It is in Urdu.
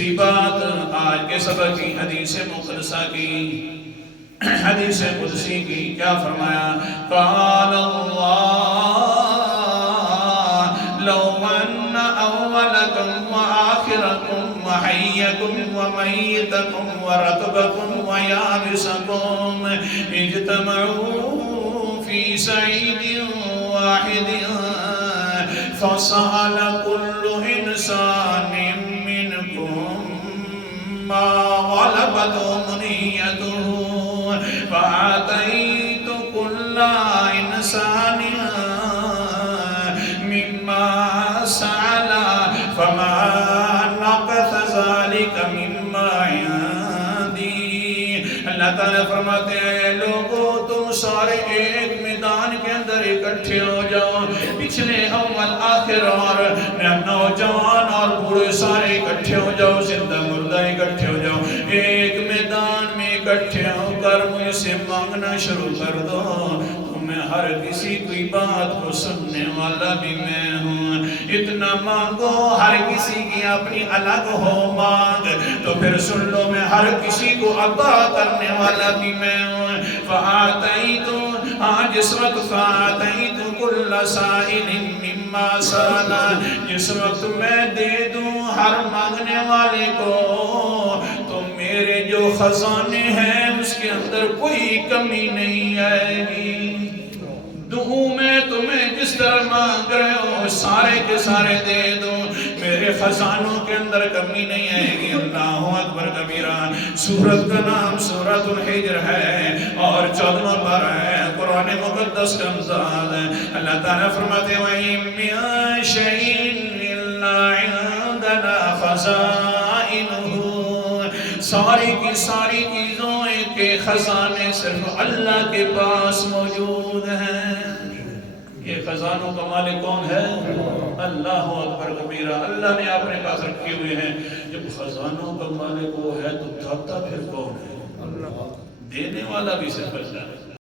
بات آج کے سبق کی حدیث مقدسہ کی، حدیث قدسی کی کیا فرمایا؟ قال اللہ لو ان اولکم وآخرکم وحیکم ومیتکم ورطبکم ویابسکم اجتمعوا فی سعید واحد فسأل كل إنسان منكم ما غلبت أمنيته فآتيت كل إنسان مما سأل فما نقص ذلك مما عندي۔ اللہ تعالیٰ فرماتے ہیں لوگوں تم سارے ایک میدان کے اندر اکٹھے ہو جاؤ، پچھلے اول آخر اور نوجوان اور بوڑھے سارے اکٹھے ہو جاؤ، زندہ مردہ اکٹھے ہو جاؤ، ایک میدان میں اکٹھے ہو کر مجھ سے مانگنا شروع کر دو تو میں ہر کسی کی بات کو سننے والا بھی میں ہوں۔ اتنا مانگو، ہر کسی کی اپنی الگ ہو مانگ تو پھر سن لو میں ہر کسی کو عطا کرنے والا بھی میں ہوں۔ فآتیت جس وقت فآتیت کل سائل مما سأل، جس وقت میں دے دوں ہر مانگنے والے کو تو میرے جو خزانے ہیں اس کے اندر کوئی کمی نہیں آئے گی۔ دوں میں تمہیں جس طرح مانگ رہے ہو سارے کے سارے دے دوں، میرے خزانوں کے اندر کمی نہیں آئے گی۔ اللہ اکبر کبیرہ۔ سورت کا نام سورت الحجر ہے اور 14واں پارہ ہے، قرآن مقدس کا امتحان ہے۔ اللہ تعالیٰ فرماتے ہیں وَإِن مِّن شَيْءٍ إِلَّا عِندَنَا خَزَائِنُهُ، ساری کی ساری چیزوں کے خزانے صرف اللہ کے پاس موجود ہیں۔ یہ خزانوں کا مالک کون ہے؟ اللہ اکبر کبیرہ۔ اللہ نے اپنے پاس رکھے ہوئے ہیں۔ جب خزانوں کا مالک وہ ہے تو داتا پھر کون ہے؟ دینے والا بھی صرف اللہ ہے۔